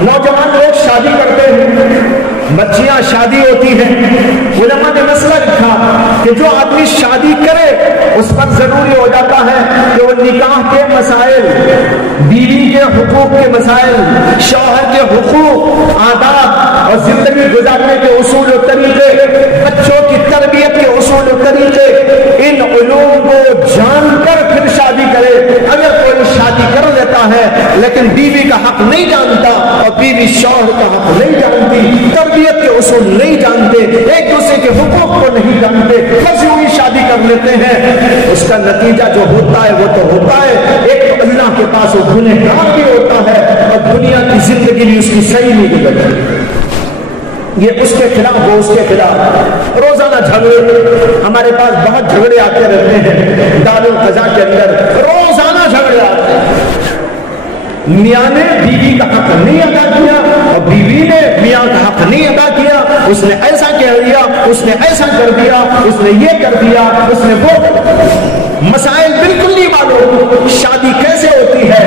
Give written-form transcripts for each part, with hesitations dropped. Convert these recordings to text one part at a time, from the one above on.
نوجوان لوگ شادی کرتے ہیں، بچیاں شادی ہوتی ہیں، علماء نے مسئلہ لکھا کہ جو آدمی شادی کرے اس پر ضروری ہو جاتا ہے کہ وہ نکاح کے مسائل، بیوی کے حقوق کے مسائل، شوہر کے حقوق، آداب اور زندگی گزارنے کے اصول و طریقے، بچوں کی تربیت کے اصول و طریقے، ان علوم کو جان کر پھر شادی کرے۔ اگر کوئی شادی کر لیتا ہے لیکن بیوی کا حق نہیں جانتا اور بیوی شوہر کا حق نہیں جانتی، تربیت کے اصول نہیں جانتے، ایک دوسرے کے حقوق کو نہیں جانتے، بس یوں ہی شادی کر لیتے ہیں، اس کا نتیجہ جو ہوتا ہے وہ تو ہوتا ہے، ایک تو اللہ کے پاس وہ گنہگار بھی ہوتا ہے اور دنیا کی زندگی بھی اس کی صحیح نہیں گزرتی۔ یہ اس کے خلاف، وہ اس کے خلاف، روزانہ جھگڑے، ہمارے پاس بہت جھگڑے آتے رہتے ہیں دارالقضا کے اندر، روزانہ جھگڑے آتے ہیں۔ میاں نے بیوی کا حق نہیں ادا کیا اور بیوی نے میاں کا حق نہیں ادا کیا، اس نے ایسا کہہ دیا، اس نے ایسا کر دیا، اس نے یہ کر دیا، اس نے وہ، مسائل بالکل نہیں معلوم۔ شادی کیسے ہوتی ہے،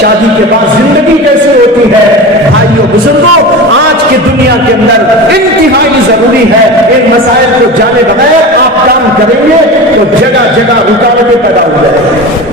شادی کے بعد زندگی کیسے ہوتی ہے؟ بھائیو بزرگوں، آج کی دنیا کے اندر انتہائی ضروری ہے ان مسائل کو جانے بغیر آپ کام کریں گے تو جگہ جگہ رکاوٹیں پیدا ہو جائیں گی۔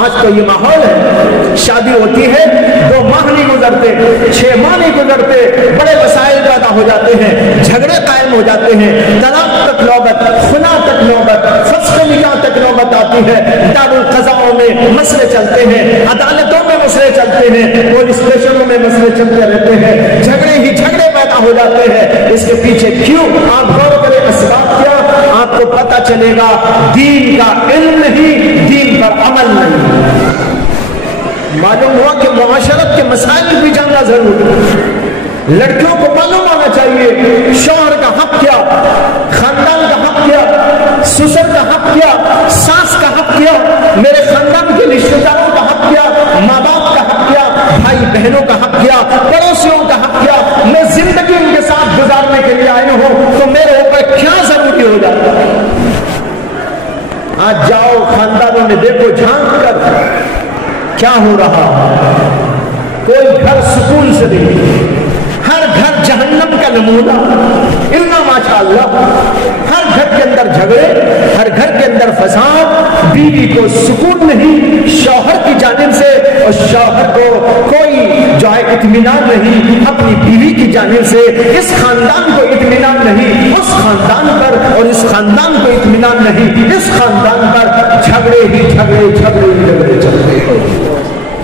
آج تو یہ ماحول ہے، شادی ہوتی ہے 2 ماہ نہیں گزرتے، 6 ماہ نہیں گزرتے، بڑے مسائل پیدا ہو جاتے ہیں، جھگڑے قائم ہو جاتے ہیں، طلاق تک نوبت، خلا تک نوبت، فسخ نکاح تک نوبت آتی ہے، دارالقضاؤں میں مسئلے چلتے ہیں، عدالتوں میں مسئلے چلتے ہیں، پولیس اسٹیشنوں میں مسئلے چلتے رہتے ہیں، جھگڑے ہی جھگڑے پیدا ہو جاتے ہیں۔ اس کے پیچھے کیوں؟ آپ غور کریں اسباب کیا، آپ کو پتہ چلے گا دین کا علم نہیں، دین پر عمل نہیں۔ معلوم ہوا کہ معاشرت کے مسائل بھی جاننا ضروری ہے۔ لڑکیوں کو معلوم ہونا چاہیے شوہر کا حق کیا، خاندان کا حق کیا، سسر کا حق کیا، ساس کا حق کیا، میرے خاندان کے رشتے داروں کا حق کیا، ماں باپ کا حق کیا، بھائی بہنوں کا حق کیا، پڑوسیوں کا حق کیا۔ میں زندگی ان کے ساتھ گزارنے کے لیے آئی ہوں تو میرے اوپر کیا ضروری ہو جاتا ہے؟ آج جاؤ خاندانوں میں دیکھو جھانک کر کیا ہو رہا، کوئی گھر سکون سے نہیں، ہر گھر جہنم کا نمونہ، الا ماشاء اللہ، ہر گھر کے اندر جھگڑے، ہر گھر کے اندر فساد، بیوی کو سکون نہیں شوہر کی جانب سے اور شوہر کو کوئی جو ہے اطمینان نہیں اپنی بیوی کی جانب سے، اس خاندان کو اطمینان نہیں اس خاندان پر اور اس خاندان کو اطمینان نہیں اس خاندان پر، جھگڑے ہی جھگڑے جھگڑے جھگڑے چلتے۔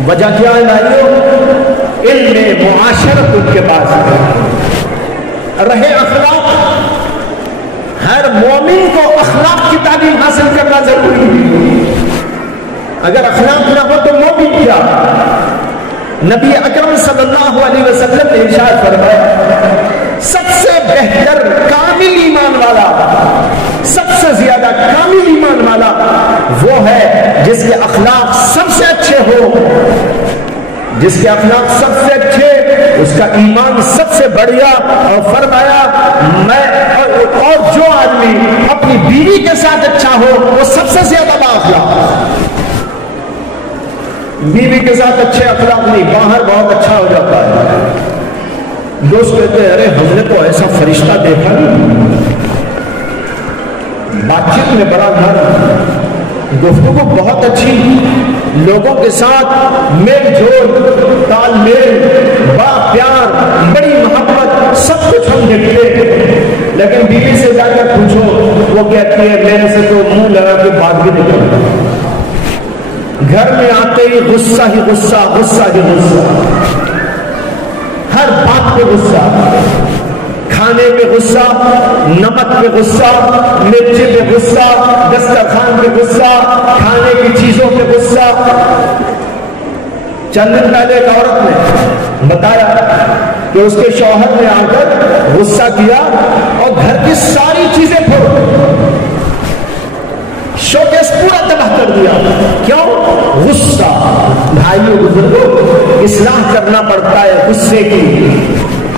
وجہ کیا ہے بھائیو؟ علم معاشرت ان کے پاس ہے، رہے اخلاق۔ ہر مومن کو اخلاق کی تعلیم حاصل کرنا ضروری ہے، اگر اخلاق نہ ہو تو مومن کیا؟ نبی اکرم صلی اللہ علیہ وسلم نے ارشاد فرمایا سب سے بہتر کامل ایمان والا، سب سے زیادہ کامل ایمان والا وہ ہے جس کے اخلاق سب سے اچھے ہو، جس کے اخلاق سب سے اچھے، اس کا ایمان سب سے بڑھیا۔ اور فرمایا اور جو آدمی اپنی بیوی کے ساتھ اچھا ہو وہ سب سے زیادہ بااخلاق۔ بیوی کے ساتھ اچھے اخلاق نہیں، باہر بہت اچھا ہو جاتا ہے، دوست کہتے ہیں ارے ہم نے تو ایسا فرشتہ دیکھا نہیں، بات چیت میں بڑا نرم، گفتگو بہت اچھی، لوگوں کے ساتھ میل جول، تال میل، با پیار، بڑی محبت، سب کچھ ہم دیکھتے، لیکن بیوی سے جا کر پوچھو وہ کہتی ہے میرے سے تو منہ لگا کے بات بھی نہیں کرتا، گھر میں آتے ہی غصہ ہی غصہ، غصہ ہی غصہ، ہر بات پہ غصہ، کھانے پہ غصہ، نمک پہ غصہ، مرچ پہ غصہ، دسترخوان پہ غصہ، کھانے کی چیزوں پہ غصہ۔ چند دن پہلے ایک عورت نے بتایا کہ اس کے شوہر نے آ کر غصہ کیا اور گھر کی ساری چیزیں پھوڑ، شوکیس پورا تباہ کر دیا۔ کیوں؟ غصہ۔ بھائیوں بزرگوں، اصلاح کرنا پڑتا ہے غصے کی،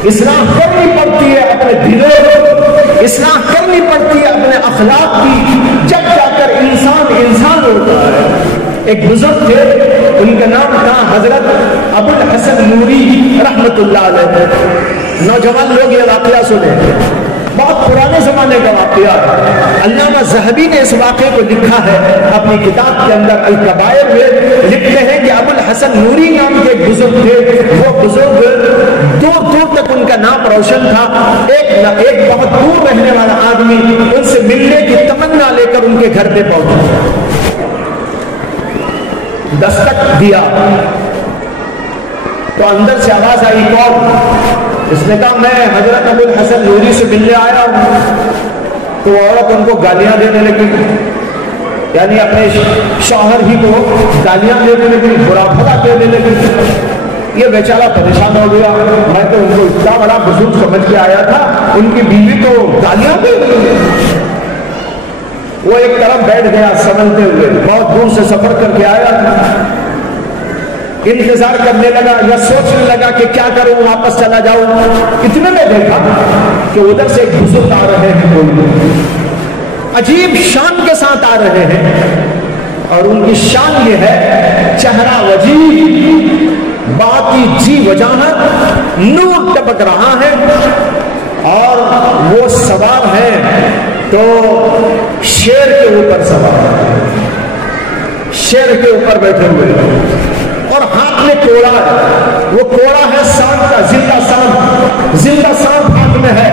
اصلاح کرنی پڑتی ہے اپنے دلوں، اصلاح کرنی پڑتی ہے اپنے اخلاق کی، جب جا کر انسان ہوتا ہے۔ ایک بزرگ تھے، ان کا نام تھا حضرت ابو الحسن نوری رحمت اللہ علیہ. نوجوان لوگ یہ واقعہ سنے، بہت پرانے زمانے کا واقعہ. علامہ ذہبی نے اس واقعے کو لکھا ہے اپنی کتاب کے اندر الکبائر میں. لکھتے ہیں کہ ابو الحسن نوری نام کے ایک بزرگ تھے. وہ بزرگ دور دور تک ان کا نام روشن تھا. ایک بہت دور رہنے والا آدمی ان سے ملنے کی تمنا لے کر ان کے گھر پہ پہنچا، دستک دیا تو اندر سے آواز آئی، کون؟ اس نے کہا میں حضرت ابو الحسن نوری سے ملنے آیا ہوں. تو وہ عورت ان کو گالیاں دینے لگی، یعنی اپنے شوہر ہی کو گالیاں دینے لگی، برا بھلا کہنے لگی. یہ بیچارہ پریشان ہو گیا، میں تو ان کو اتنا بڑا بزرگ سمجھ کے آیا تھا، ان کی بیوی تو گالیاں دے رہی ہے. وہ ایک طرف بیٹھ گیا سمجھتے ہوئے، بہت دور سے سفر کر کے آیا تھا. انتظار کرنے لگا یا سوچنے لگا کہ کیا کروں، واپس چلا جاؤں. اتنے میں دیکھا کہ ادھر سے ایک بزرگ آ رہے ہیں، کوئی عجیب شان کے ساتھ آ رہے ہیں، اور ان کی شان یہ ہے چہرہ وجیح، باقی جی وجاہت، نور ٹپک رہا ہے، اور وہ سوار ہیں تو شیر کے اوپر سوار، شیر کے اوپر بیٹھے ہوئے، اور ہاتھ میں کوڑا ہے. وہ کوڑا ہے سانپ کا، زندہ سانپ، زندہ سانپ ہاتھ میں ہے.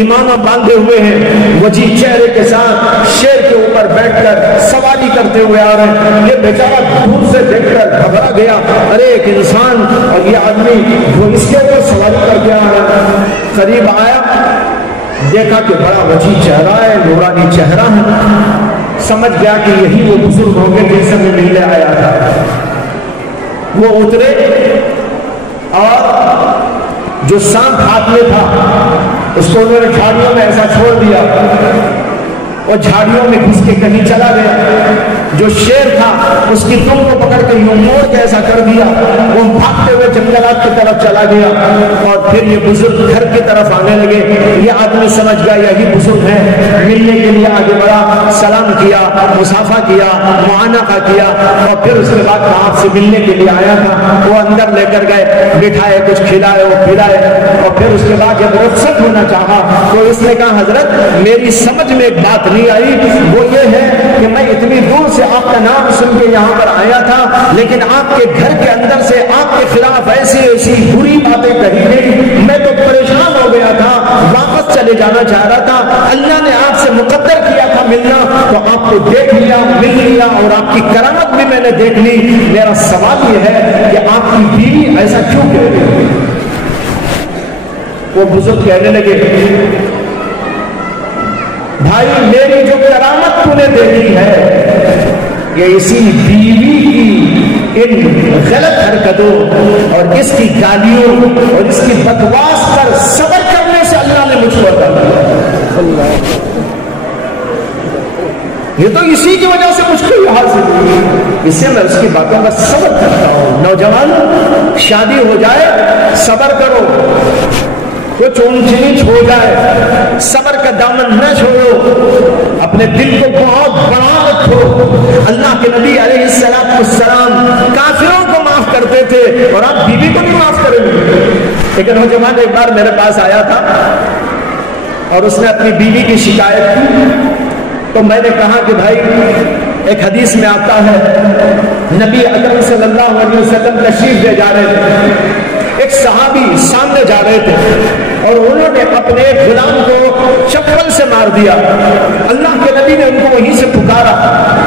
امامہ باندھے ہوئے ہیں، وجی چہرے کے ساتھ شیر کے اوپر بیٹھ کر سواری کرتے ہوئے آ رہے ہیں. یہ بیچارہ دور سے دیکھ کر گھبرا گیا، ارے ایک انسان اور یہ آدمی وہ اس کے اوپر سواری کر کے آ رہا ہے. قریب آیا، دیکھا کہ بڑا وجی چہرہ ہے، نورانی چہرہ ہے. سمجھ گیا کہ یہی وہ بزرگ ہو گئے جن سے میں ملنے آیا تھا. وہ اترے اور جو سانپ ہاتھ میں تھا اس کو انہوں نے جھاڑیوں میں ایسا چھوڑ دیا اور جھاڑیوں میں گھس کے کہیں چلا گیا. جو شیر تھا اس کی دم کو پکڑ کے یوں موڑ کے ایسا کر دیا، وہ بھاگتے ہوئے جنگلات کی طرف چلا گیا. اور پھر یہ بزرگ گھر کی طرف آنے لگے. یہ آدمی سمجھ گیا یہی بزرگ ہیں، ملنے کے لیے آگے بڑھا، سلام کیا، مصافحہ کیا، معانقہ کیا، اور پھر اس کے بعد آپ سے ملنے کے لیے آیا تھا. وہ اندر لے کر گئے، بٹھائے، کچھ کھلائے، وہ کھلائے. اور پھر اس کے بعد جب رخصت ہونا چاہا تو اس نے کہا حضرت میری سمجھ میں ایک بات نہیں آئی، وہ یہ ہے کہ میں اتنی دور سے آپ کا نام سن کے یہاں پر آیا تھا، لیکن آپ کے گھر کے اندر سے آپ کے خلاف ایسی ایسی بری باتیں کہی گئی، میں تو پریشان ہو گیا تھا، واپس چلے جانا چاہ رہا تھا. اللہ نے آپ سے مقدر کیا تھا ملنا، تو آپ کو دیکھ لیا، مل لیا، اور آپ کی کرامت بھی میں نے دیکھ لی. میرا سوال یہ ہے کہ آپ کی بیوی ایسا کیوں کہہ رہی ہے؟ وہ بزرگ کہنے لگے بھائی میری جو کرامت تو نے دیکھی ہے یہ اسی بیوی کی ان غلط حرکتوں اور اس کی گالیوں اور اس کی بکواس پر صبر کرنے سے اللہ نے مجھ کو عطا کیا. یہ تو اسی کی وجہ سے مجھ کو یہ حاصل ہوئی، اس سے میں اس کی باتوں کا صبر کرتا ہوں. نوجوان شادی ہو جائے صبر کرو، کچھ اونچ نیچ ہو جائے صبر کا دامن نہ چھوڑو، اپنے دل کو بہت بڑا رکھو. اللہ کے نبی علیہ السلام کافروں کو معاف کرتے تھے اور آپ بیوی کو نہیں معاف کریں گے. ایک نوجوان ایک بار میرے پاس آیا تھا اور اس نے اپنی بیوی کی شکایت کی، تو میں نے کہا کہ بھائی ایک حدیث میں آتا ہے نبی اکرم صلی اللہ علیہ وسلم تشریف لے جا رہے تھے، ایک صحابی سامنے جا رہے تھے اور انہوں نے اپنے غلام کو چپل سے مار دیا. اللہ کے نبی نے ان کو وہیں سے پکارا،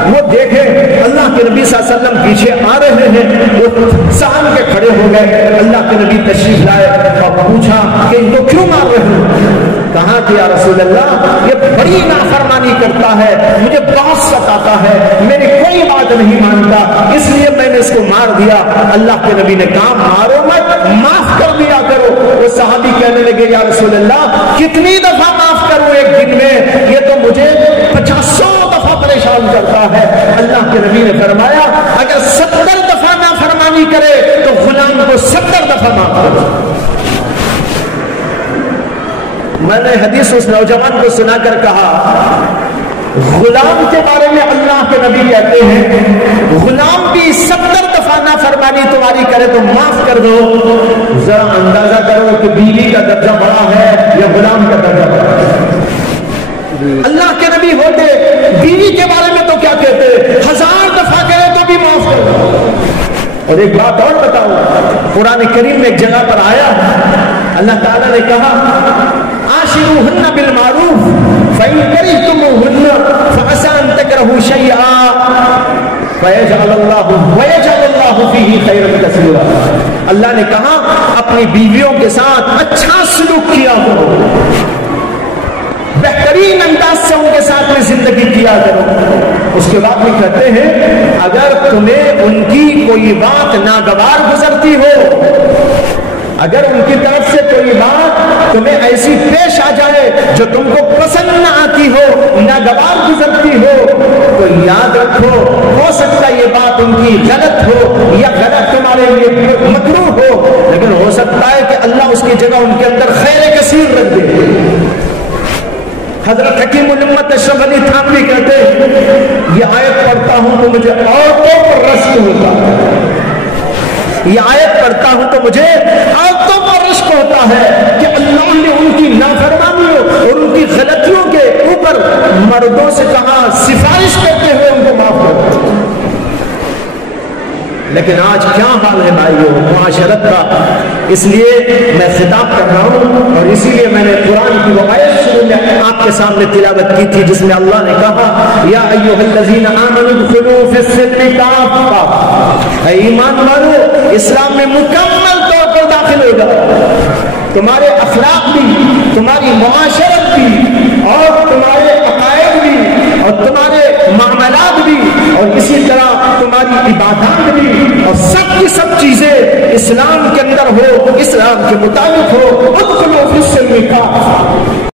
وہ دیکھے اللہ کے نبی صلی اللہ علیہ وسلم پیچھے آ رہے ہیں، وہ سام کے کھڑے ہو گئے. اللہ کے نبی تشریف لائے اور پوچھا کہ ان کو کیوں مار رہے ہیں؟ کہا کہ یا رسول اللہ یہ بڑی نافرمانی کرتا ہے، مجھے بہت ستاتا ہے، میری کوئی بات نہیں مانتا، اس لیے میں نے اس کو مار دیا. اللہ کے نبی نے کہا مارو مت، معاف کر دیا کرو. وہ صحابی کہنے لگے یا رسول اللہ کتنی دفعہ معاف کروں ایک دن میں، یہ تو مجھے 50 دفعہ پریشان کرتا ہے. اللہ کے نبی نے فرمایا اگر 70 دفعہ نافرمانی کرے تو غلام کو 70 دفعہ معاف کرو. میں نے حدیث اس نوجوان کو سنا کر کہا غلام کے بارے میں اللہ کے نبی کہتے ہیں غلام بھی 70 دفعہ دفعہ نافرمانی تمہاری کرے تو معاف کر دو. ذرا اندازہ کرو کہ بیوی کا درجہ بڑا ہے یا غلام کا درجہ بڑا ہے. اللہ کے نبی ہوتے بیوی کے بارے میں تو کیا کہتے, 1000 دفعہ کرے تو بھی معاف کر دو. اور ایک بات اور بتاؤ, قرآن کریم میں ایک جگہ پر آیا, اللہ تعالیٰ نے کہا عاشروہن بالمعروف فإن کرہتموہن فعسى أن تکرہوا شیئا وَيَجْعَلَ اللَّهُ فِيهِ خَيْرًا كَثِيرًا. اللہ نے کہا اپنی بیویوں کے ساتھ اچھا سلوک کیا کرو, بہترین انداز سے ان کے ساتھ میں زندگی کیا کرو. اس کے بعد بھی کہتے ہیں اگر تمہیں ان کی کوئی بات ناگوار گزرتی ہو, اگر ان کی طرف سے کوئی بات تمہیں ایسی پیش آ جائے جو تم کو پسند نہ آتی ہو, ناگوار گزرتی ہو, تو یاد رکھو ہو سکتا ہے یہ بات ان کی غلط ہو یا غلط تمہارے لیے مکروہ ہو, لیکن ہو سکتا ہے کہ اللہ اس کی جگہ ان کے اندر خیر کثیر رکھ دے. حضرت حکیم الامت اشرف علی تھانوی کہتے ہیں یہ آیت پڑھتا ہوں تو مجھے عورتوں پر رشک ہوتا ہے, یہ آیت پڑھتا ہوں تو مجھے عورتوں پر رشک ہوتا ہے کہ اللہ نے ان کی نافرمانیوں اور ان کی غلطیوں کے اوپر مردوں سے کہا سفارش کرتے ہوئے ان کو معاف کرو. لیکن آج کیا حال ہے بھائیو معاشرت کا, اس لیے میں خطاب کر رہا ہوں اور اسی لیے میں نے قرآن کی وہ آیت شروع میں آپ کے سامنے تلاوت کی تھی جس میں اللہ نے کہا یا ایھا الذین آمنوا ادخلوا فی السلم کافۃ, اے ایمان والو اسلام میں مکمل طور پر داخل ہو جاؤ. تمہارے اخلاق بھی, تمہاری معاشرت بھی, اور تمہارے عقائد بھی, اور تمہارے معاملات بھی, اور اسی طرح تمہاری عبادات بھی, اور سب کی سب چیزیں اسلام کے اندر ہو, اسلام کے مطابق ہو.